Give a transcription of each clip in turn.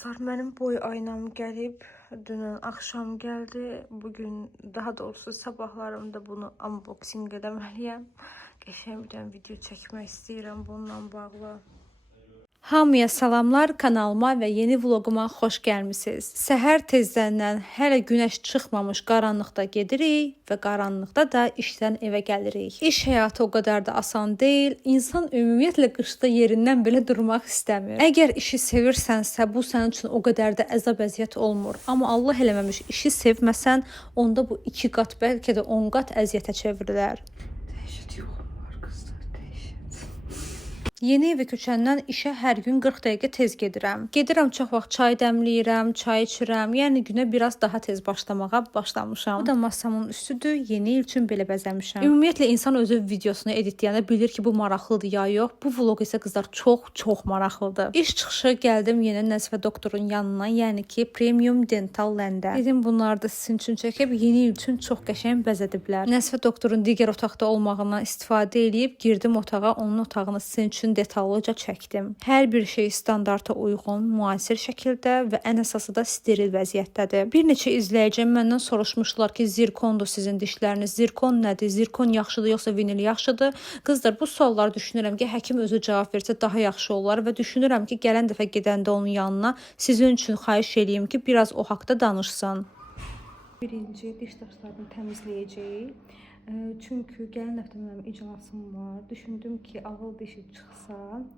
Kızlar, mənim boy aynam gəlib. Dünən axşam gəldi. Bugün, daha doğrusu sabahlarımda bunu unboxing eləməliyəm. Qəşəng bir dənə video çəkmək istəyirəm bununla bağlı. Hamıya salamlar, kanalıma və yeni vloguma xoş gəlmisiniz. Səhər tezdəndən hələ günəş çıxmamış qaranlıqda gedirik və qaranlıqda da işdən evə gəlirik. İş həyatı o qədər də asan deyil. İnsan ümumiyyətlə qışda yerindən belə durmaq istəmir. Əgər işi sevirsənsə, bu sənin üçün o qədər də əzab-əziyyət olmur. Amma Allah eləməmiş, işi sevməsən, onda bu 2 qat, bəlkə də 10 qat əziyyətə çevrilər. Yeni evə köçəndən işə hər gün 40 dəqiqə tez gedirəm. Gedirəm, çox vaxt çay dəmləyirəm, çay içirəm. Yəni günə biraz daha tez başlamağa başlamışam. Bu da masamın üstüdür. Yeni il üçün belə bəzəmişəm. Ümumiyyətlə insan özü videosunu editləyəndə bilir ki, bu maraqlıdır ya yox. Bu vloq isə qızlar çox maraqlıdır. İş çıxışı gəldim yenə Nəsvə doktorun yanına, yəni ki, Premium Dental Land-ə. Dedim bunları da sizin üçün çəkib yeni il üçün çox qəşəng bəzədiblər. Nəsvə doktorun digər otaqda olmağından istifadə edib girdim otağa, onun otağını sizin üçün detallıca çəkdim. Hər bir şey standarta uyğun, müasir şəkildə və ən əsası da steril vəziyyətdədir. Bir neçə izləyicim məndən soruşmuşlar ki, zirkondur sizin dişləriniz. Zirkon nədir? Zirkon yaxşıdır yoxsa vinil yaxşıdır? Qızlar, bu sualları düşünürəm ki, həkim özü cavab versə daha yaxşı olar və düşünürəm ki, gələn dəfə gedəndə onun yanına sizin üçün xahiş eləyim ki, biraz o haqqda danışsın. Birinci diş daşlarını təmizləyəcəyik. Çünki gələn həftə mənim iclasım var. Düşündüm ki, ağıl dişi çıxsa,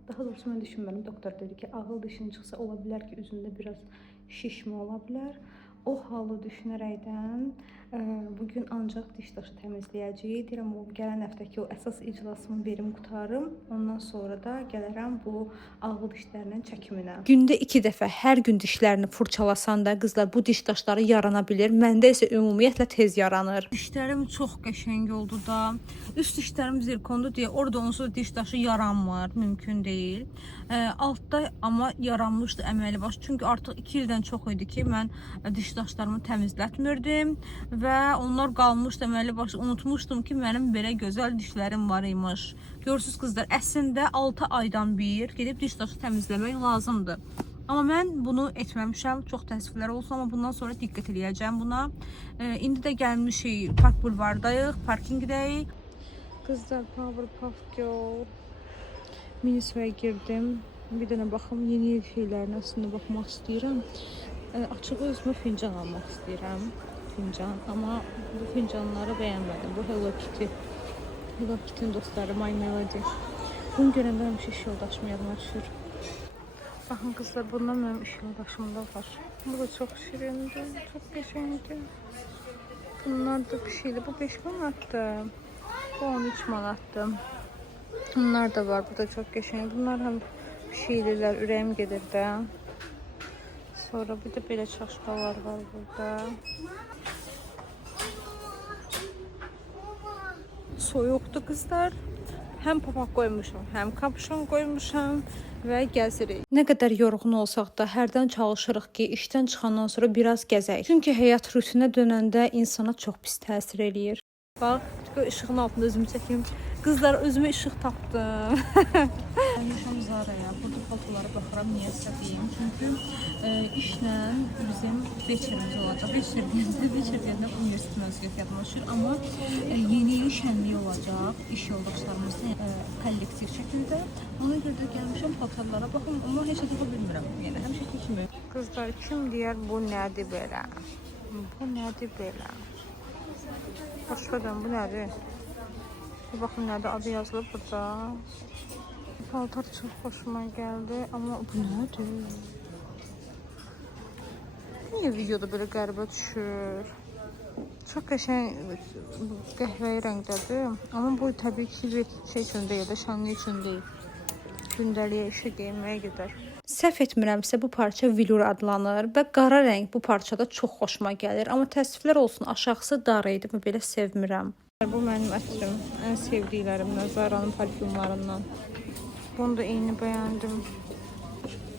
daha doğrusu mən düşünmədim. Doktor dedi ki, ağıl dişin çıxsa ola bilər ki, üzündə biraz şişmə ola bilər. O halı düşünərəkdən bugün ancaq diş daşı təmizləyəcəyik. Deyirəm, o gələn həftəki o əsas iclasımı verim qutarım. Ondan sonra da gələrəm bu ağıl dişlərinin çəkiminə. Gündə 2 dəfə hər gün dişlərini fırçalasan da qızlar, bu diş daşları yarana bilir. Məndə isə ümumiyyətlə tez yaranır. Dişlərim çox qəşəng oldu da. Üst dişlərim zirkondur deyə orada onsuz diş daşı yaranmır, mümkün deyil. Altda amma yaranmışdı əməli baş. Çünki artıq 2 ildən çox idi ki, mən diş daşlarımı təmizlətmirdim və onlar qalmışdı əməli baş. Unutmuşdum ki, mənim belə gözəl dişlərim var imiş. Görürsüz qızlar, əslində 6 aydan bir gedib diş daşı təmizləmək lazımdır. Amma mən bunu etməmişəm. Çox təəssüflər olsun, amma bundan sonra diqqət eləyəcəm buna. İndi də gəlmişik Park bulvardayıq, parkinqdəyik. Qızlar, Powerpuff Girl Minisvəyə girdim. Bir dənə baxım, yeni il şeylərinə aslında baxmaq istəyirəm. Açığı özümə fincan almaq istəyirəm. Fincan, amma bu fincanları bəyənmədim. Bu Hello Kitty. Hello Kitty'nin dostları My Melody. Bunu görəndə həmişə iş yoldaşım yadıma düşür. Baxın qızlar, bundan mənim iş yoldaşım da var. Bu da çox şirindir, çox qəşəngdir. Bunlar da bir şeydir. Bu 5 manatdır. Bu 13 manatdır. Bunlar da var. Bu da çox qəşəng. Bunlar həm bir şeydirlər. Ürəyim gedir də. Sonra bir də belə çaşqalar var burada. Soyuqdur qızlar. Həm papaq qoymuşam, həm kapşon qoymuşam və gəzirik. Nə qədər yorğun olsaq da hərdən çalışırıq ki, işdən çıxandan sonra biraz gəzək. Çünki həyat rutinə dönəndə insana çox pis təsir eləyir. Bax, işığın altında özümü çəkeyim. Qızlar, özümə işıq tapdım. Gəlmişəm Zara'ya. Burada paltolara baxıram, niyə istədiyim. Çünki işlə bizim beçerimiz olacaq. Beçer deyəndə universitet məzuniyyəti yadıma düşür. Amma yeni il şənliyi olacaq iş yoldaşlarımızın kollektiv şəkildə. Ona görə də gəlmişəm paltarlara baxım. Amma heç nə tapa bilmirəm. Yəni, həmişəki kimi. Qızlar, kim deyər bu nədir belə? Bu nədir belə? Başqadan bu nədir? Baxın nədir, adı yazılıb burada. Paltar çox xoşuma gəldi, amma bu nədir? Niyə videoda belə qəribə düşür? Çox qəşəng qəhvəyi rəngdədir, amma bu təbii ki, bir şey üçün deyil, şənlik üçün deyil. Gündəliyə işə geyinməyə gedər. Səhv etmirəmsə bu parça vilur adlanır və qara rəng bu parçada çox xoşuma gəlir. Amma təəssüflər olsun, aşağısı dar idi və belə sevmirəm. Bu mənim ətrim, ən sevdiklərimdən, Zara'nın parfümlarından. Bunu da eyni bəyəndim.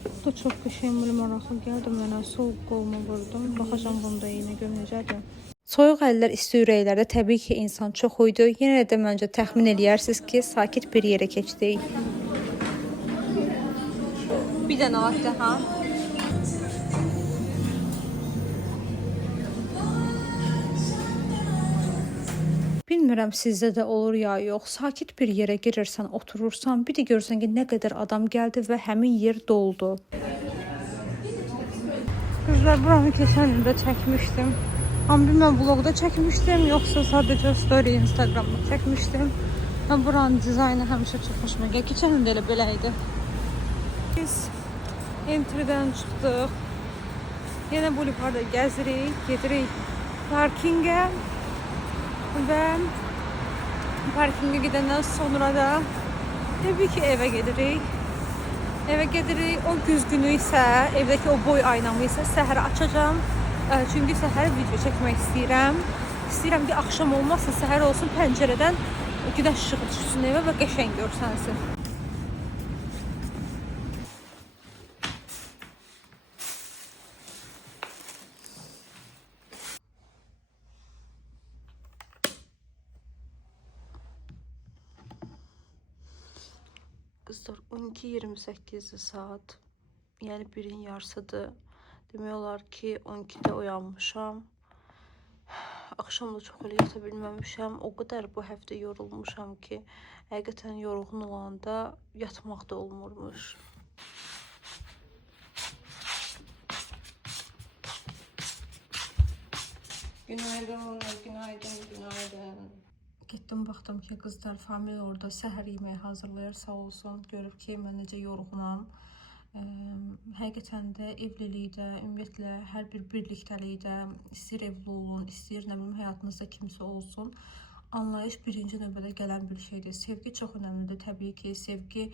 Bu da çox qəşəng, belə maraqlı gəldi mənə. Soğuk qoluma vurdum. Baxacam bunu da eyni görüm necədir. Soyuq əllər, isti ürəklərdə təbii ki, insan çox uydu. Yenə də məncə təxmin eləyərsiniz ki, sakit bir yerə keçdik. Bir dənə latte, ha? Bilmirəm sizdə də olur ya yox. Sakit bir yerə girirsən, oturursan, bir də görürsən ki, nə qədər adam gəldi və həmin yer doldu. Qızlar, buranı keçən ildə çəkmişdim. Amma bilməm vlogda çəkmişdim, yoxsa sadəcə story Instagramda çəkmişdim. Mən buranın dizaynı həmişə çox xoşuma gəlir. Keçən ildə elə belə idi. Biz entrydən çıxdıq. Yenə bulvarda gəzirik, gedirik parkingə və parkingə gedəndən sonra da təbii ki evə gedirik. Evə gedirik. O güz günü isə evdəki o boy aynamı isə səhər açacağam. Çünki səhər video çəkmək istəyirəm. İstəyirəm ki, axşam olmasın, səhər olsun, pəncərədən günəş işığı düşsün evə və qəşəng görsənsin. Qızlar, 12:28 saat, yəni 1-in yarısıdır. Demək olar ki, 12-də oyanmışam. Axşam da çox elə yata bilməmişəm. O qədər bu həftə yorulmuşam ki, həqiqətən yorğun olanda yatmaq da olmurmuş. Günaydın, günaydın, günaydın. Getdim, baxdım ki, qızlar Famil orada səhər yeməyi hazırlayır, sağ olsun. Görüb ki, mən necə yorğunam. Həqiqətən də evlilikdə, ümumiyyətlə hər bir birlikdəlikdə, istəyir evli olun, istəyir nə bilim həyatınızda kimsə olsun, anlayış birinci növbədə gələn bir şeydir. Sevgi çox önəmlidir təbii ki. Sevgi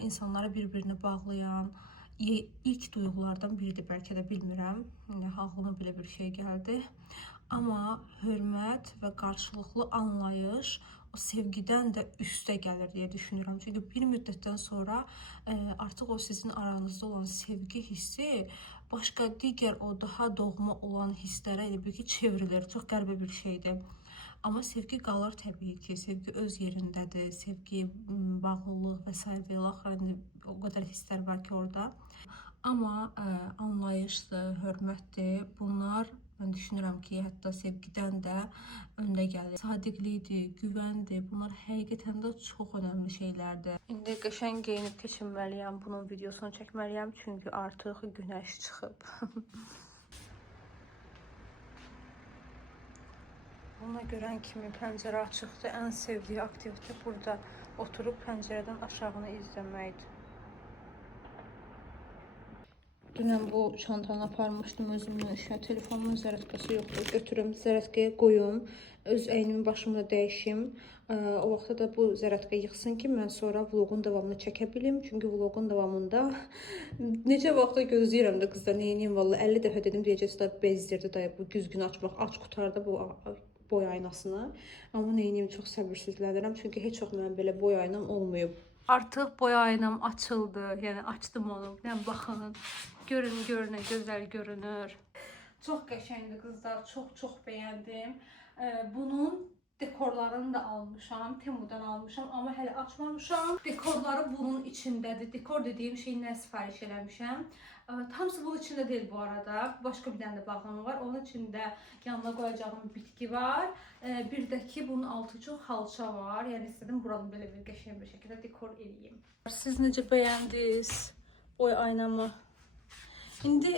insanları bir-birini bağlayan ilk duyğulardan biridir, bəlkə də bilmirəm. Ağlıma belə bir şey gəldi. Amma hörmət və qarşılıqlı anlayış o sevgidən də üstə gəlir deyə düşünürəm. Çünki bir müddətdən sonra artıq o sizin aranızda olan sevgi hissi başqa digər o daha doğma olan hisslərə elə bir ki çevrilir. Çox qəribə bir şeydir. Amma sevgi qalır təbii ki. Sevgi öz yerindədir. Sevgi, bağlılıq və s. O qədər hisslər var ki orada. Amma anlayışdır, hörmətdir. Bunlar mən düşünürəm ki, hətta sevgidən də öndə gəlir. Sadiqlikdir, güvəndir. Bunlar həqiqətən də çox önəmli şeylərdir. İndi qəşəng geyinib keçinməliyəm. Bunun videosunu çəkməliyəm. Çünki artıq günəş çıxıb. Buna görən kimi pəncərə açıqdır. Ən sevdiyi aktivite burada oturub pəncərədən aşağını izləməkdir. Dünən bu çantanı aparmışdım özümlə işə. Telefonumun zərətkası yoxdur. Götürüm, zərətkəyə qoyum. Öz əynimi başımda dəyişim. O vaxtda da bu zərətkə yıxsın ki, mən sonra vlogun davamını çəkə bilim. Çünki vlogun davamında necə vaxtda gözləyirəm də qızlar, neyiniyim valla. 50 dəfə dedim, deyəcəksiniz, bezdirdi dayı bu güzgün açmaq. Aç qutarda bu boy aynasını. Amma neyiniyim, çox səbirsizlənirəm. Çünki heç çox mənim belə boy aynam olmayıb. Artıq boy aynam açıldı. Yəni açdım onu. Yəni baxın. Görün, nə gözəl görünür. Çox qəşəngdir qızlar. Çox bəyəndim. Bunun dekorlarını da almışam. Temu'dan almışam. Amma hələ açmamışam. Dekorları bunun içindədir. Dekor dediyim şey nə sifariş eləmişəm. Hamısı bunun içində deyil bu arada. Başqa bir dənə də bağlama var. Onun içində yanına qoyacağım bitki var. Bir də ki bunun altı çox halça var. Yəni istədim buranı belə bir qəşəng bir şəkildə dekor eləyim. Siz necə bəyəndiniz boy aynamı? İndi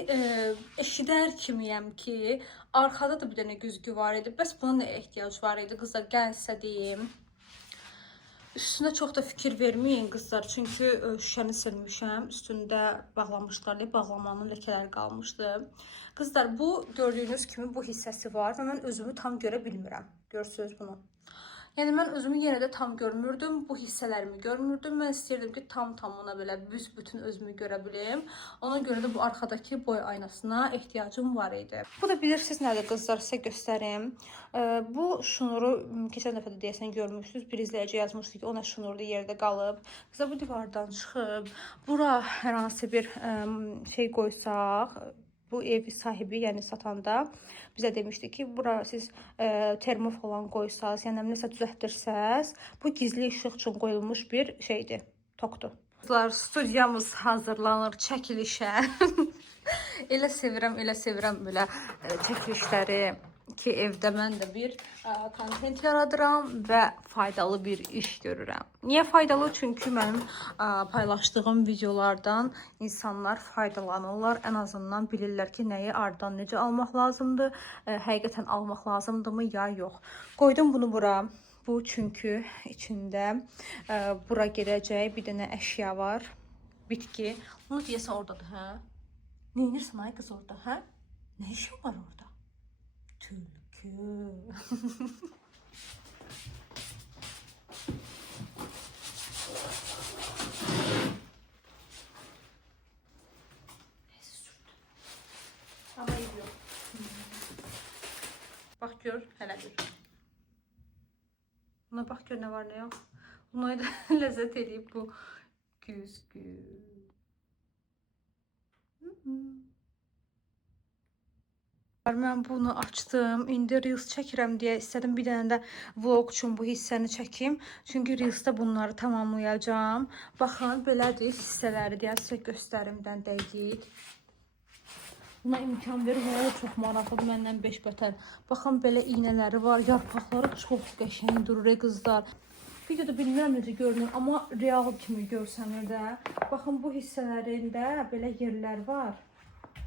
eşidər kimiyəm ki, arxada da bir dənə güzgü var idi. Bəs buna nə ehtiyac var idi? Qızlar, gəlsə deyim. Üstünə çox da fikir verməyin qızlar. Çünki şüşəni silmişəm. Üstündə bağlamışlar. Bağlamanın ləkələri qalmışdı. Qızlar, bu gördüyünüz kimi bu hissəsi var və mən özümü tam görə bilmirəm. Görürsünüz bunu. Yəni mən özümü yenə də tam görmürdüm. Bu hissələrimi görmürdüm. Mən istəyirdim ki, tamına belə büsbütün özümü görə bilim. Ona görə də bu arxadakı boy aynasına ehtiyacım var idi. Bu da bilirsiniz nədir qızlar, sizə göstərim. Bu şunuru keçən dəfə də deyəsən görmüşsünüz. Bir izləyici yazmışdı ki, ona şunurlu yerdə qalıb. Qızlar, bu divardan çıxıb. Bura hər hansı bir şey qoysaq, bu ev sahibi, yəni satanda bizə demişdi ki, bura siz termo falan qoysaz, yəni nəsə düzəltdirsəz, bu gizli işıq üçün qoyulmuş bir şeydir, tokdur. Studiyamız hazırlanır çəkilişə. Elə sevirəm belə çəkilişləri. ki evdə mən də bir kontent yaradıram və faydalı bir iş görürəm. Niyə faydalı? Çünki mənim paylaşdığım videolardan insanlar faydalanırlar. Ən azından bilirlər ki, nəyi hardan necə almaq lazımdır, həqiqətən almaq lazımdırmı ya yox. Qoydum bunu bura. Bu çünki içində bura gedəcək bir dənə əşya var. Bitki. Onu deyəsə oradadır, hə? Nə edirsən ay qız orada, hə? Nə işin var orada? Tülkü. Ama ev yok. Bak gör, hele bir. Buna bak gör ne var ne yok. Buna da lezzet edeyim bu güzgü. Mən bunu açdım. İndi Reels çəkirəm deyə istədim bir dənə də vlog üçün bu hissəni çəkim. Çünki Reelsdə bunları tamamlayacağım. Baxın, belədir hissələri deyə sizə göstərimdən dəqiq. Buna imkan verir. O çox maraqlıdır, məndən 5 bətər. Baxın, belə iynələri var. Yarpaqları çox qəşəng durur qızlar. Videoda bilmirəm necə görünür, amma real kimi görsənir də. Baxın, bu hissələrində belə yerlər var.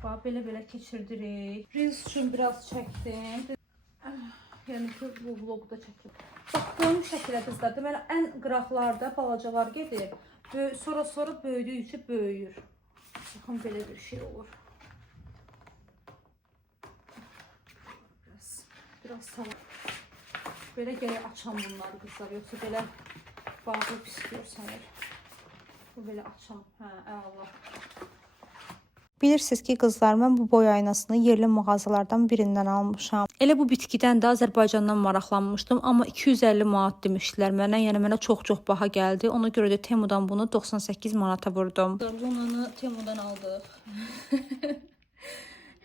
Belə keçirdirik. Reels üçün biraz çəkdim. Yəni ki, bu vlogda çəkim. Bax, görmüş şəkilə qızlar. Deməli, ən qıraqlarda balacalar gedir. Sonra böyüdükcə böyüyür. Baxın, belə bir şey olur. Biraz salak. Belə gərək açam bunları qızlar. Yoxsa belə bağlı pis görsənir. Bu belə açam. Hə, Allah. Bilirsiniz ki qızlar, mən bu boy aynasını yerli mağazalardan birindən almışam. Elə bu bitkidən də Azərbaycandan maraqlanmışdım, amma 250 manat demişdilər mənə. Yəni mənə çox baha gəldi. Ona görə də Temudan bunu 98 manata vurdum. Lunanı Temudan aldıq.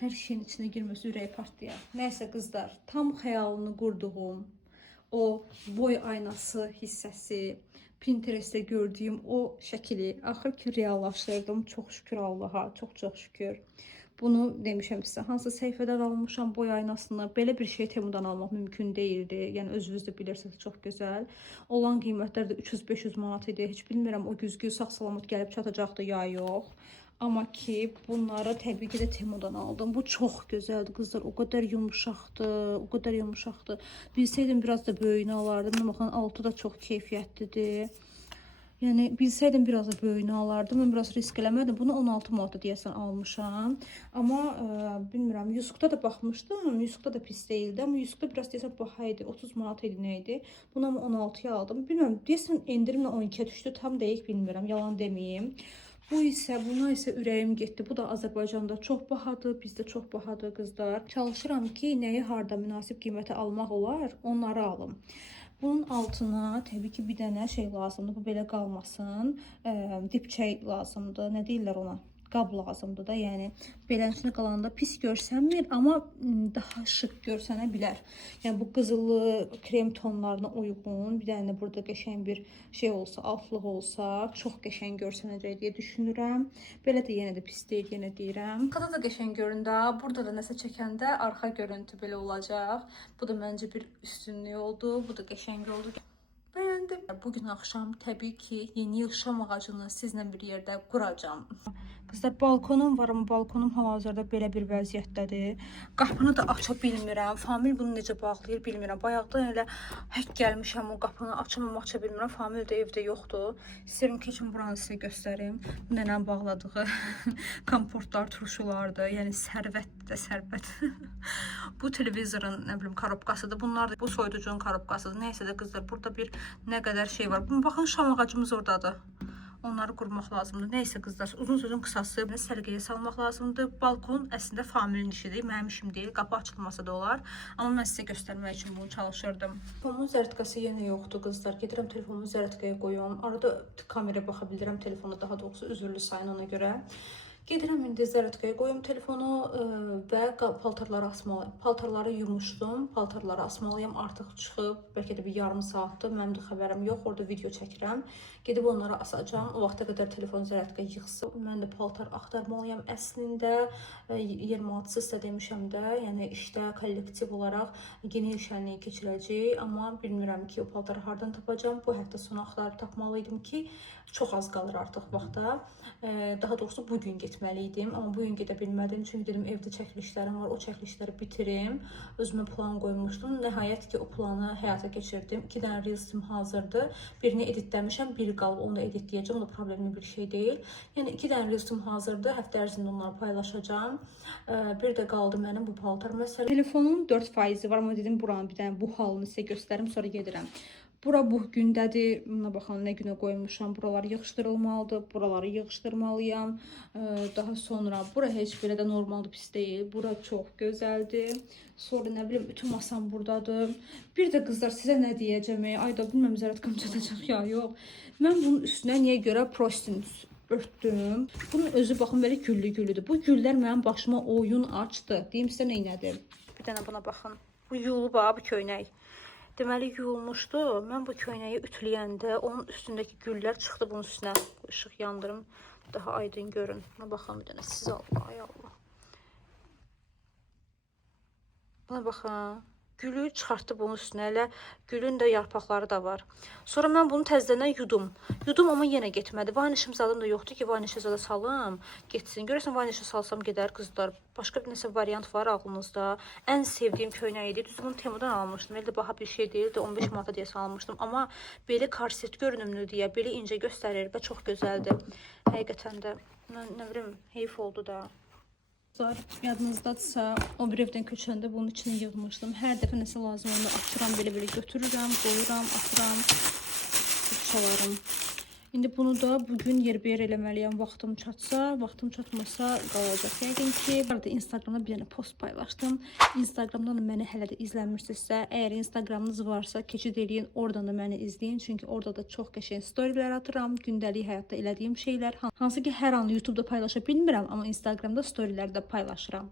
Hər şeyin içinə girməsi ürəyi partlayar. Nəysə qızlar, tam xəyalını qurduğum o boy aynası hissəsi, Pinterest'te gördüğüm o şəkili axır ki reallaşdırdım. Çox şükür Allaha, çox şükür. Bunu demişəm sizə, hansı səhifədən almışam boy aynasını. Belə bir şey Temudan almaq mümkün değildi. Yəni özünüz də bilirsiniz, çox gözəl. Olan qiymətlər də 300-500 manat idi. Heç bilmirəm o güzgü sağ-salamat gəlib çatacaqdı ya yox. Amma ki bunları təbii ki də Temudan aldım. Bu çox gözəldir qızlar. O qədər yumuşaqdır, o qədər yumuşaqdır. Bilsəydim biraz da böyüyünü alardım. Baxın, altı da çox keyfiyyətlidir. Yəni bilsəydim biraz da böyüyünü alardım. Mən biraz risk eləmədim. Bunu 16 manata deyəsən almışam. Amma bilmirəm, Yusuqda da baxmışdım. Yusuqda da pis değildi. Amma Yusuqda biraz deyəsən baha idi. 30 manat idi, nə idi? Bunu amma 16'ya aldım. Bilmirəm, deyəsən endirimlə 12'ya düşdü. Tam dəqiq bilmirəm, yalan deməyim. Buna isə ürəyim getdi. Bu da Azərbaycanda çox bahadır, bizdə çox bahadır qızlar. Çalışıram ki, nəyi harda münasib qiymətə almaq olar, onları alım. Bunun altına təbii ki bir dənə şey lazımdır. Bu belə qalmasın. Dipçək lazımdır. Nə deyirlər ona? Qab lazımdır da. Yəni belənin içində qalanda pis görsənmir, amma daha şık görsənə bilər. Yəni bu qızılı krem tonlarına uyğun, bir dənə burada qəşəng bir şey olsa, altlıq olsa, çox qəşəng görsənəcək deyə düşünürəm. Belə də yenə də pis deyil, yenə deyirəm. Arxada da qəşəng göründü. Burada da nəsə çəkəndə arxa görüntü belə olacaq. Bu da məncə bir üstünlük oldu. Bu da qəşəng oldu. Beğendim. Bugün akşam tabii ki yeni yıl şam ağacını sizlə bir yerdə quracağım. Qızlar, balkonum var, amma balkonum hal-hazırda belə bir vəziyyətdədir. Qapını da aça bilmirəm. Famil bunu necə bağlayır bilmirəm. Bayaqdan elə hək gəlmişəm o qapını aça bilmirəm. Famil də evdə yoxdur. İstəyirəm ki, üçün buranı sizə göstərim. Nənəm bağladığı komportlar, turşulardır. Yəni sərvətdir də sərvət. Bu televizorun nə bilim korobkasıdır. Bunlar da bu soyuducunun korobkasıdır. Nəysə də qızlar, burada bir nə qədər şey var. Baxın, şam ağacımız oradadır. Onları qurmaq lazımdır. Nəysə qızlar, uzun sözün qısası səliqəyə salmaq lazımdır. Balkon əslində Familin işidir, mənim işim deyil. Qapı açılmasa da olar. Amma mən sizə göstərmək üçün bunu çalışırdım. Telefonumun zərtqası yenə yoxdur qızlar. Gedirəm telefonumu zərtqəyə qoyuyorum. Arada kameraya baxa bilirəm telefona, daha doğrusu üzürlü sayın ona görə. Gedirəm indi zərətkaya qoyum telefonu və paltarları asmalıyam. Paltarları yumuşdum, paltarları asmalıyam. Artıq çıxıb, bəlkə də bir yarım saatdır. Mənim də xəbərim yox, orada video çəkirəm. Gedib onları asacağam. O vaxta qədər telefon zərətkaya yığsın. Mən də paltar axtarmalıyam. Əslində 26-sı demişəm də, yəni işdə kollektiv olaraq yeni il şənliyi keçirəcəyik. Amma bilmirəm ki, o paltarı hardan tapacağam. Bu həftə sonu axtarıb tapmalıydım ki, çox az qalır artıq vaxta. Daha doğrusu bugün getməli idim, amma bugün gedə bilmədim. Çünki dedim evdə çəkilişlərim var, o çəkilişləri bitirim. Özümə plan qoymuşdum. Nəhayət ki, o planı həyata keçirdim. 2 dənə reelsim hazırdır. Birini editləmişəm, biri qalıb, onu da editləyəcəm. O da problemli bir şey deyil. Yəni 2 dənə reelsim hazırdır. Həftə ərzində onları paylaşacağam. Bir də qaldı mənim bu paltar məsələ. Telefonun 4% var, amma dedim buranın bir dənə bu halını sizə göstərim, sonra gedirəm. Bura bu gündədir. Buna baxın nə günə qoymuşam. Buralar yığışdırılmalıdır. Buraları yığışdırmalıyam. Daha sonra bura heç belə də normaldır, pis deyil. Bura çox gözəldir. Sonra nə bilim bütün masam burdadır. Bir də qızlar sizə nə deyəcəm? Ayda bilmirəm zərətkam çatacaq ya, yox. Mən bunun üstünə niyə görə prostin örtdüm. Bunun özü baxın belə güllü-güllüdür. Bu güllər mənim başıma oyun açdı. Deyim sizə nə elədim. Bir dənə buna baxın. Bu yuyulub ha, bu köynək. Deməli yuyulmuşdu. Mən bu köynəyi ütüləyəndə onun üstündəki güllər çıxdı bunun üstünə. Işıq yandırım, daha aydın görün. Buna baxın bir dənə. Siz Allah, ay Allah. Buna baxın. Gülü çıxartdı bunun üstünə. Elə gülün də yarpaqları da var. Sonra mən bunu təzədən yudum. Yudum, amma yenə getmədi. Vanişim zadım da yoxdur ki, vanişə zada salım, getsin. Görəsən vanişə salsam gedər qızlar. Başqa bir nəsə variant var ağlınızda. Ən sevdiyim köynək idi. Düzdür, bunu Temudan almışdım. Elə də baha bir şey deyildi. 15 manata deyə almışdım. Amma belə korset görünümlü deyə, belə incə göstərir və çox gözəldir. Həqiqətən də nə bilim, heyf oldu da. Yadınızdadırsa, o bir evdən köçəndə bunun içine yığmışdım. Hər dəfə nəsə lazım onda atıram, belə götürürəm, qoyuram, atıram, çalarım. İndi bunu da bugün yerbəyer eləməliyəm. Vaxtım çatsa, vaxtım çatmasa qalacaq. Yəqin ki, burada Instagramda bir dənə post paylaşdım. Instagramdan da məni hələ də izləmirsinizsə, əgər Instagramınız varsa, keçid eləyin, oradan da məni izləyin. Çünki orada da çox qəşəng storylər atıram. Gündəlik həyatda elədiyim şeylər. Hansı ki, hər an YouTube'da paylaşa bilmirəm, amma Instagramda storylərdə paylaşıram.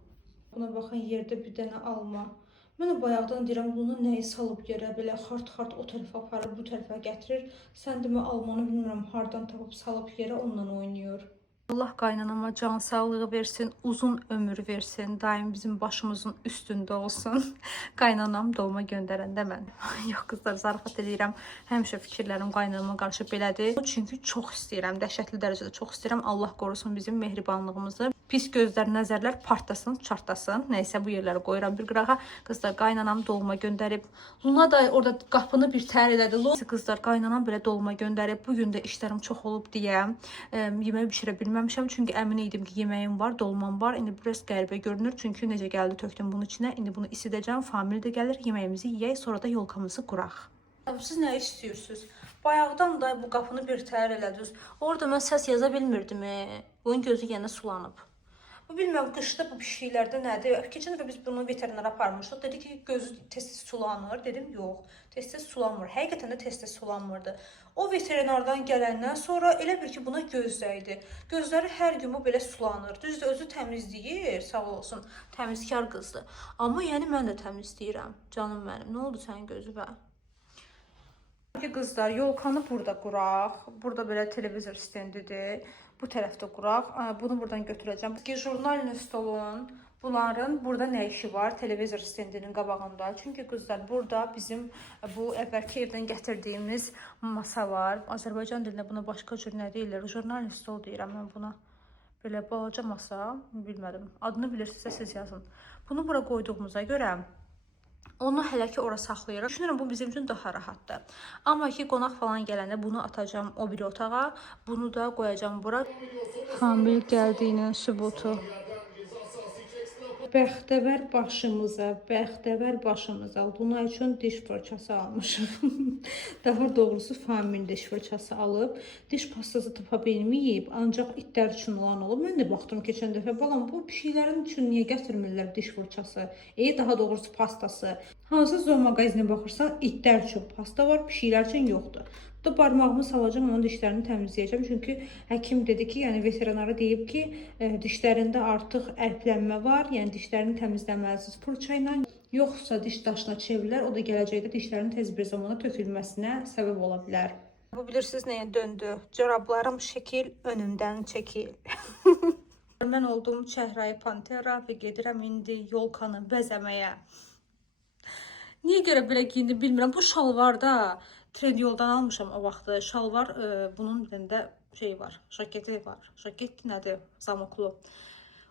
Buna baxın, yerdə bir dənə alma. Mən də bayaqdan deyirəm, bunu nəyi salıb yerə, belə xart-xart o tərəfə aparır, bu tərəfə gətirir. Sən demə almanı bilmirəm, hardan tapıb salıb yerə, ondan oynayır. Allah qaynanama can sağlığı versin, uzun ömür versin, daim bizim başımızın üstündə olsun. Qaynanam dolma göndərəndə mən. Yox qızlar, zarafat edirəm. Həmişə fikirlərim qaynanama qarşı belədir. Çünki çox istəyirəm, dəhşətli dərəcədə çox istəyirəm. Allah qorusun bizim mehribanlığımızı. Pis gözlər, nəzərlər partlasın, çartlasın. Nəysə bu yerləri qoyuram bir qırağa. Qızlar, qaynanam dolma göndərib. Luna da orada qapını bir tər elədi. Qızlar, qaynanam belə dolma göndərib. Bugün də işlərim çox olub deyə yemək bişirə bilməmişəm. Çünki əmin idim ki, yeməyim var, dolmam var. İndi biraz qəribə görünür. Çünki necə gəldi tökdüm bunun içinə. İndi bunu isidəcəm. Famil də gəlir, yeməyimizi yeyək, sonra da yolkamızı quraq. Siz nə istəyirsiniz? Bayaqdan da bu qapını bir tər elədiniz. Orada mən səs yaza bilmirdim. Bunun gözü yenə sulanıb. Bu bilməm, qışda bu pişiklərdə nədir? Keçən dəfə biz bunu veterinara aparmışdıq. Dedi ki, gözü tez-tez sulanır. Dedim, yox, tez-tez sulanmır. Həqiqətən də tez-tez sulanmırdı. O veterinardan gələndən sonra elə bir ki, buna göz dəydi. Gözləri hər gün bu belə sulanır. Düzdür, özü təmizləyir, sağ olsun. Təmizkar qızdır. Amma yəni mən də təmizləyirəm. Canım mənim, nə oldu sənin gözünə? Qızlar, yolkanı burada quraq. Burada belə televizor stendidir. Bu tərəfdə quraq. Bunu buradan götürəcəm. Jurnalni stolun, bunların burada nə işi var? Televizor stendinin qabağında. Çünki qızlar, burada bizim bu əvvəlki evdən gətirdiyimiz masa var. Azərbaycan dilində buna başqa cür nə deyirlər? Jurnalni stol deyirəm mən buna. Belə balaca masa, bilmədim. Adını bilirsinizsə siz yazın. Bunu bura qoyduğumuza görə onu hələ ki ora saxlayırıq. Düşünürəm bu bizim üçün daha rahatdır. Amma ki qonaq falan gələndə bunu atacağım o bir otağa. Bunu da qoyacağım bura. Famil gəldiyinin sübutu. Bəxtəvər başımıza, bəxtəvər başımıza Luna üçün diş fırçası almışıq. Daha doğrusu Famil diş fırçası alıb. Diş pastası tapa bilməyib, ancaq itlər üçün olan olub. Mən də baxdım keçən dəfə, balam bu pişiklərin üçün niyə gətirmirlər diş fırçası? Daha doğrusu pastası. Hansı zoo mağazinə baxırsan, itlər üçün pasta var, pişiklər üçün yoxdur. Da barmağımı salacağım, onun dişlərini təmizləyəcəm. Çünki həkim dedi ki, yəni veterinara deyib ki, dişlərində artıq ərklənmə var. Yəni dişlərini təmizləməlisiniz fırça ilə. Yoxsa diş daşına çevrilər, o da gələcəkdə dişlərin tez bir zamanda tökülməsinə səbəb ola bilər. Bu bilirsiniz nəyə döndü? Corablarım şəkil önümdən çəkil. Mən oldum Çəhrayı Pantera və gedirəm indi yolkanı bəzəməyə. Niyə görə belə giyindim bilmirəm. Bu şalvar da Trendyoldan almışam o vaxtı. Şalvar bunun birində şey var, jaketi var. Jaket nədir? Zamoklu.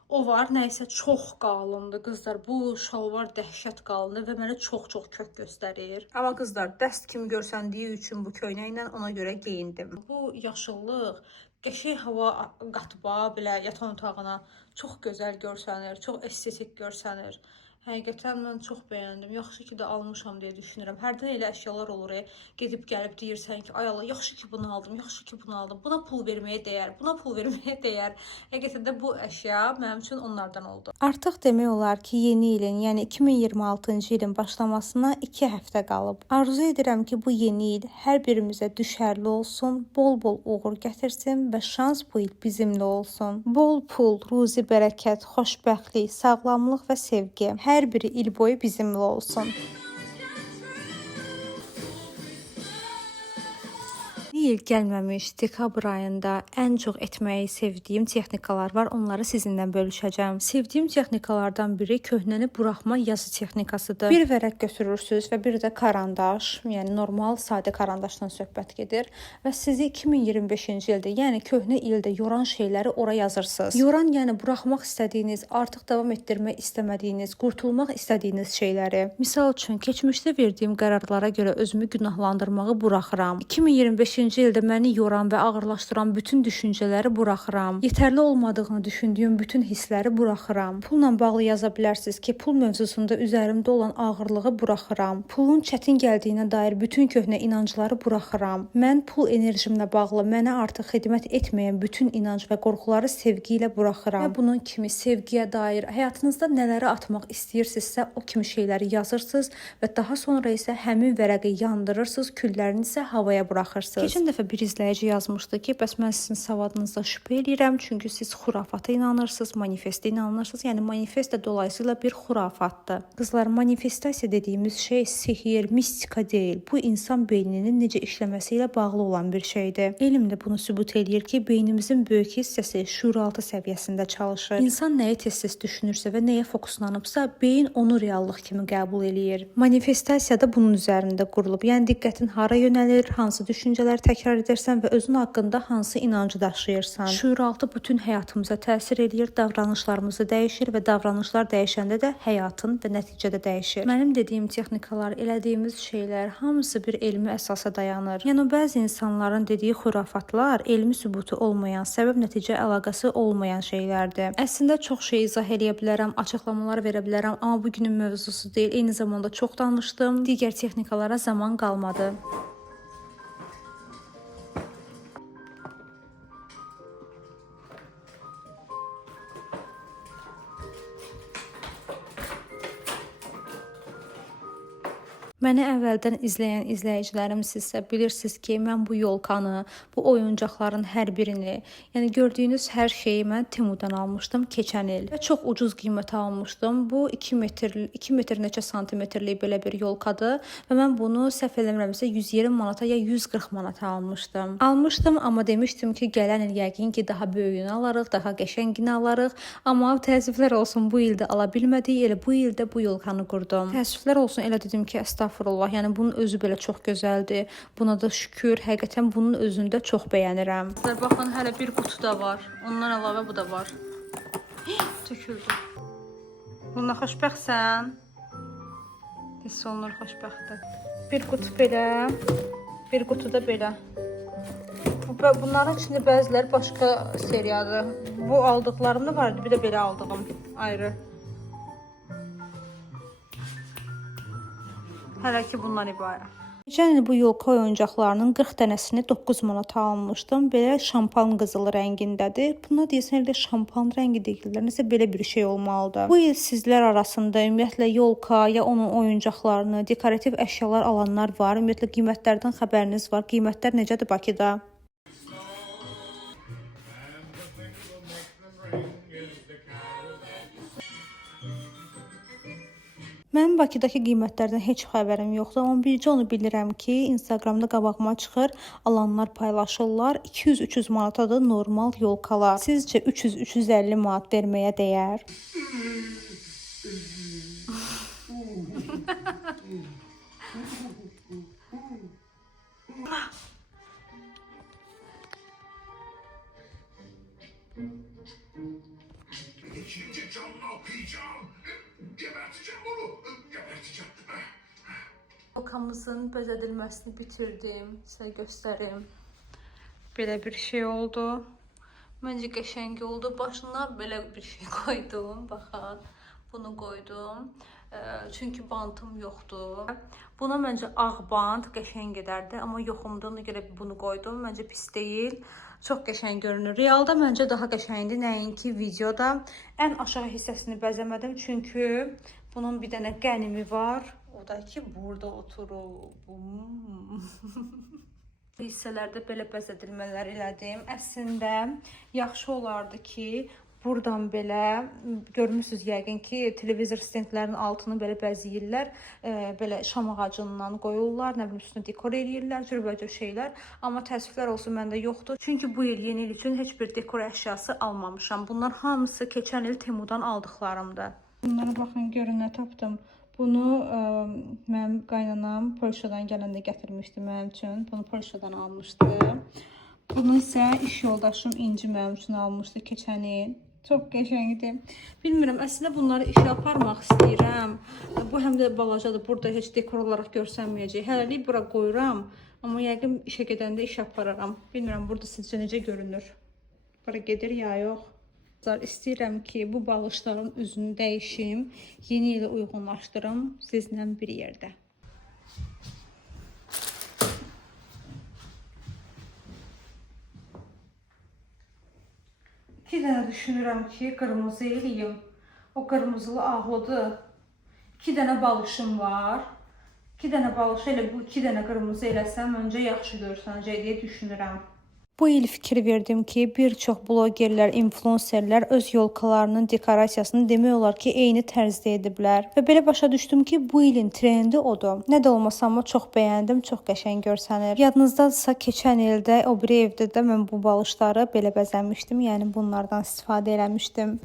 O var, nəysə çox qalındır qızlar. Bu şalvar dəhşət qalındır və mənə çox-çox kök göstərir. Amma qızlar, dəst kimi görsəndiyi üçün bu köynəklə ona görə geyindim. Bu yaşıllıq qəşəng hava qatba belə yatan otağına çox gözəl görsənir, çox estetik görsənir. Həqiqətən mən çox bəyəndim. Yaxşı ki də almışam deyə düşünürəm. Hərdən elə əşyalar olur, gedib gəlib deyirsən ki, ay Allah, yaxşı ki bunu aldım, yaxşı ki bunu aldım. Buna pul verməyə dəyər, buna pul verməyə dəyər. Həqiqətən də bu əşya mənim üçün onlardan oldu. Artıq demək olar ki, yeni ilin, yəni 2026-cı ilin başlamasına 2 həftə qalıb. Arzu edirəm ki, bu yeni il hər birimizə düşərli olsun, bol-bol uğur gətirsin və şans bu il bizimlə olsun. Bol pul, ruzi bərəkət, xoşbəxtlik, sağlamlıq və sevgi. Hər biri il boyu bizimlə olsun. Il gəlməmiş dekabr ayında ən çox etməyi sevdiyim texnikalar var. Onları sizinlə bölüşəcəm. Sevdiyim texnikalardan biri köhnəni buraxma yazı texnikasıdır. Bir vərəq götürürsünüz və bir də karandaş, yəni normal sadə karandaşdan söhbət gedir və sizi 2025-ci ildə, yəni köhnə ildə yoran şeyləri ora yazırsınız. Yoran, yəni buraxmaq istədiyiniz, artıq davam etdirmək istəmədiyiniz, qurtulmaq istədiyiniz şeyləri. Misal üçün, keçmişdə verdiyim qərarlara görə özümü günahlandırmağı buraxıram. 2025-ci ildə məni yoran və ağırlaşdıran bütün düşüncələri buraxıram. Yetərli olmadığını düşündüyüm bütün hissləri buraxıram. Pulla bağlı yaza bilərsiniz ki, pul mövzusunda üzərimdə olan ağırlığı buraxıram. Pulun çətin gəldiyinə dair bütün köhnə inancları buraxıram. Mən pul enerjimlə bağlı mənə artıq xidmət etməyən bütün inanc və qorxuları sevgi ilə buraxıram. Və bunun kimi sevgiyə dair həyatınızda nələri atmaq istəyirsinizsə, o kimi şeyləri yazırsınız və daha sonra isə həmin vərəqi yandırırsınız, küllərini isə havaya buraxırsınız. Keçən dəfə bir izləyici yazmışdı ki, bəs mən sizin savadınızda şübhə edirəm, çünki siz xurafata inanırsınız, manifestə inanırsınız. Yəni manifest də dolayısıyla bir xurafatdır. Qızlar, manifestasiya dediyimiz şey sihir, mistika deyil. Bu insan beyninin necə işləməsi ilə bağlı olan bir şeydir. Elm də bunu sübut eləyir ki, beynimizin böyük hissəsi şuuraltı səviyyəsində çalışır. İnsan nəyi tez-tez düşünürsə və nəyə fokuslanıbsa, beyin onu reallıq kimi qəbul eləyir. Manifestasiya da bunun üzərində qurulub. Yəni diqqətin hara yönəlir, hansı düşüncələr təkrar edirsən və özün haqqında hansı inancı daşıyırsan. Şuuraltı bütün həyatımıza təsir edir, davranışlarımızı dəyişir və davranışlar dəyişəndə də həyatın və nəticədə dəyişir. Mənim dediyim texnikalar, elədiyimiz şeylər hamısı bir elmi əsasa dayanır. Yəni bəzi insanların dediyi xurafatlar elmi sübutu olmayan, səbəb-nəticə əlaqəsi olmayan şeylərdir. Əslində çox şey izah edə bilərəm, açıqlamalar verə bilərəm, amma bu günün mövzusu deyil. Eyni zamanda çox danışdım. Digər texnikalara zaman qalmadı. Məni əvvəldən izləyən izləyicilərim sizsə bilirsiniz ki, mən bu yolkanı, bu oyuncaqların hər birini, yəni gördüyünüz hər şeyi mən Temudan almışdım keçən il. Və çox ucuz qiymətə almışdım. Bu 2 metr neçə santimetrlik belə bir yolkadır və mən bunu səhv eləmirəmsə 120 manata ya 140 manata almışdım. Amma demişdim ki, gələn il yəqin ki, daha böyüyünü alarıq, daha qəşəngini alarıq. Amma təəssüflər olsun, bu ildə ala bilmədik. Elə bu ildə bu yolkanı qurdum. Təəssüflər olsun, elə dedim ki, estağfurullah, yəni bunun özü belə çox gözəldir. Buna da şükür, həqiqətən bunun özünü də çox bəyənirəm. Baxın, hələ bir qutu da var. Ondan əlavə bu da var. Töküldü. Bununla xoşbəxtsən? Hiss olunur xoşbəxtdir. Bir qutu belə, bir qutu da belə. Bunların içində bəziləri başqa seriyadır. Bu aldıqlarım da vardı, bir də belə aldığım ayrı. Hələ ki bundan ibarət. Geçən il bu yolka oyuncaqlarının 40 dənəsini 9 manata almışdım. Belə şampan qızılı rəngindədir. Buna deyəsən elə şampan rəngi deyirlər. Nəsə belə bir şey olmalıdır. Bu il sizlər arasında ümumiyyətlə yolka ya onun oyuncaqlarını, dekorativ əşyalar alanlar var. Ümumiyyətlə qiymətlərdən xəbəriniz var. Qiymətlər necədir Bakıda? Mənim Bakıdakı qiymətlərdən heç xəbərim yoxdur, amma bircə onu bilirəm ki, Instagramda qabağıma çıxır, alanlar paylaşırlar. 200-300 manatadır normal yolkalar. Sizcə 300-350 manat verməyə dəyər? İkinci canını okuyacağım. Geberteceğim onu. Geberteceğim. Yolkamızın bəzədilməsini bitirdim. Sizə göstərim. Belə bir şey oldu. Məncə qəşəng oldu. Başına belə bir şey qoydum. Baxın, bunu qoydum. Çünki bantım yoxdur. Buna məncə ağ bant qəşəng gedərdi, amma yoxumda ona görə bunu qoydum. Məncə pis deyil. Çox qəşəng görünür. Realda məncə daha qəşəngdir, nəinki videoda. Ən aşağı hissəsini bəzəmədim, çünki bunun bir dənə qənimi var. O da ki, burada oturub. Hissələrdə belə bəzədilmələr elədim. Əslində yaxşı olardı ki, buradan belə görmüsünüz yəqin ki, televizor stendlərinin altını belə bəzəyirlər. Belə şam ağacından qoyurlar, nə bilim üstünə dekor eləyirlər, cürbəcür şeylər. Amma təəssüflər olsun məndə yoxdur. Çünki bu il yeni il üçün heç bir dekor əşyası almamışam. Bunlar hamısı keçən il Temudan aldıqlarımdır. Bunlara baxın, görün nə tapdım. Bunu mənim qaynanam Polşadan gələndə gətirmişdi mənim üçün. Bunu Polşadan almışdı. Bunu isə iş yoldaşım İnci mənim üçün almışdı keçən il. Çox qəşəngdir. Bilmirəm, əslində bunları işə aparmaq istəyirəm. Bu həm də balacadır. Burada heç dekor olaraq görsənməyəcək. Hələlik bura qoyuram. Amma yəqin işə gedəndə iş apararam. Bilmirəm, burada sizcə necə görünür? Bura gedir ya yox? İstəyirəm ki, bu balışların üzünü dəyişim, yeni ilə uyğunlaşdırım sizlə bir yerdə. İki dənə düşünürəm ki, qırmızı eləyim. O qırmızılı ağlıdır. 2 dənə balışım var. 2 dənə balış elə bu 2 dənə qırmızı eləsəm öncə yaxşı görsənəcək deyə düşünürəm. Bu il fikir verdim ki, bir çox blogerlər, influencerlər öz yolkalarının dekorasiyasını demək olar ki, eyni tərzdə ediblər. Və belə başa düşdüm ki, bu ilin trendi odur. Nə də olmasa amma çox bəyəndim, çox qəşəng görsənir. Yadınızdadırsa, keçən ildə o biri evdə də mən bu balışları belə bəzənmişdim, yəni bunlardan istifadə eləmişdim.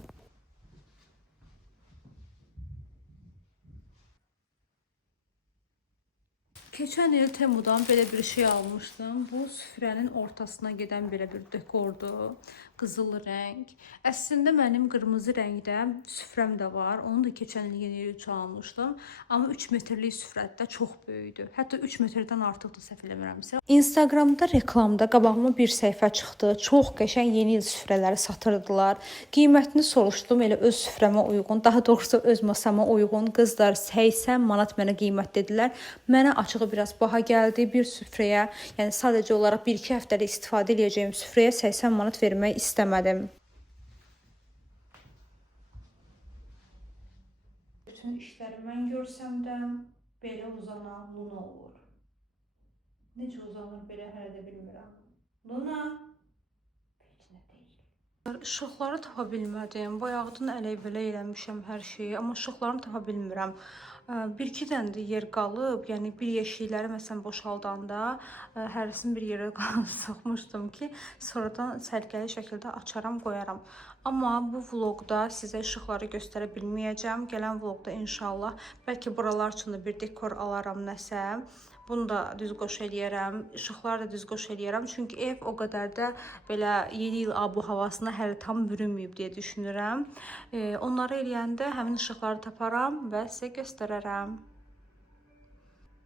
Keçən il Temudan belə bir şey almışdım. Bu süfrənin ortasına gedən belə bir dekordur. Qızıl rəng. Əslində mənim qırmızı rəngdə süfrəm də var. Onu da keçən il yeni il üçün almışdım. Amma 3 metrlik süfrədə çox böyükdür. Hətta 3 metrdən artıqdır səhv eləmirəmsə. Instagramda reklamda qabağıma bir səhifə çıxdı. Çox qəşəng yeni il süfrələri satırdılar. Qiymətini soruşdum, elə öz süfrəmə uyğun, daha doğrusu öz masama uyğun. Qızlar 80 manat mənə qiymət dedilər. Mənə açığı biraz baha gəldi. Bir süfrəyə, yəni sadəcə olaraq 1-2 həftəlik istifadə edəcəyim süfrəyə 80 manat vermək istəmədim. Bütün işləri mən görsəm də belə uzanan Luna olur. Necə uzanır belə hələ də bilmirəm. Luna vecinə deyil. İşıqları tapa bilmədim. Bayaqdan ələk-vələk eləmişəm hər şeyi, amma işıqlarını tapa bilmirəm. Bir-iki dənə də yer qalıb, yəni bir yeşikləri məsələn boşaldanda hərisini bir yerə sıxmışdım ki, sonradan sərgəli şəkildə açaram, qoyaram. Amma bu vloqda sizə işıqları göstərə bilməyəcəm. Gələn vloqda inşallah bəlkə buralar üçün də bir dekor alaram nəsə. Bunu da düz qoş eləyərəm, işıqları da düz qoş eləyərəm. Çünki ev o qədər də belə yeni il abu-havasına hələ tam bürünməyib deyə düşünürəm. Onları eləyəndə həmin işıqları taparam və sizə göstərərəm.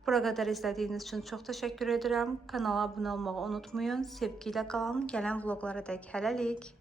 Bura qədər izlədiyiniz üçün çox təşəkkür edirəm. Kanala abunə olmağı unutmayın. Sevgi ilə qalın. Gələn vloqlara dək hələlik.